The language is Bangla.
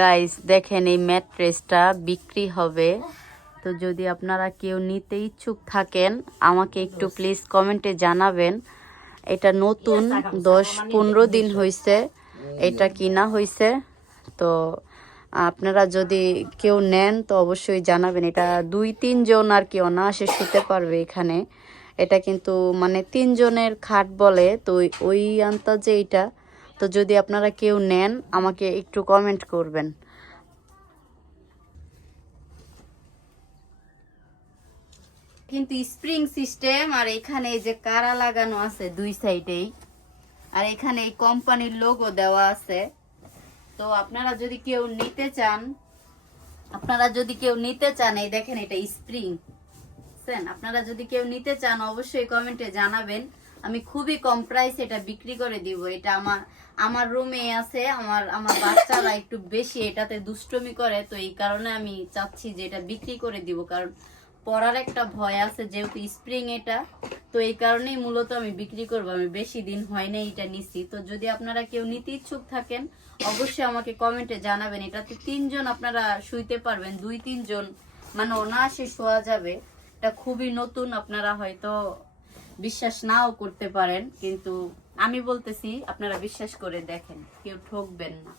গাইস দেখেন এই ম্যাট্রেসটা বিক্রি হবে, তো যদি আপনারা কেউ নিতে ইচ্ছুক থাকেন আমাকে একটু প্লিজ কমেন্টে জানাবেন। এটা নতুন 10-15 দিন হয়েছে এটা কিনা হয়েছে, তো আপনারা যদি কেউ নেন তো অবশ্যই জানাবেন। এটা 2-3 জন আর কি অনায়াসে শুতে পারবে এখানে। এটা কিন্তু মানে 3 জনের খাট বলে, তো ওই আন্দাজে এটা। তো যদি আপনারা কেউ নেন আমাকে একটু কমেন্ট করবেন। কিন্তু স্প্রিং সিস্টেম, আর এখানে এই যে কারা লাগানো আছে দুই সাইডেই, আর এখানে এই কোম্পানির লোগো দেওয়া আছে। তো আপনারা যদি কেউ নিতে চান এই দেখেন এটা স্প্রিং। আপনারা যদি কেউ নিতে চান অবশ্যই কমেন্টে জানাবেন। আমি খুবই কম প্রাইস এটা বিক্রি করে দিব। এটা আমার রুমে আছে, আমার বাচ্চারা একটু বেশি এটাতে দুষ্টুমি করে, তো এই কারণে আমি চাচ্ছি যে এটা বিক্রি করে দিব, কারণ পরার একটা ভয় আছে যেহেতু স্প্রিং এটা, তো এই কারণেই মূলত আমি বিক্রি করব। আমি বেশি দিন হয় না এটা নিছি, তো যদি আপনারা কেউ নিতে ইচ্ছুক থাকেন অবশ্যই আমাকে কমেন্টে জানাবেন। এটাতে 3 জন আপনারা শুইতে পারবেন, 2-3 জন মানে অনায়াসে শোয়া যাবে। এটা খুবই নতুন, আপনারা হয়তো বিশ্বাস নাও করতে পারেন, কিন্তু আমি বলতেছি আপনারা বিশ্বাস করে দেখেন, কেউ ঠকবেন না।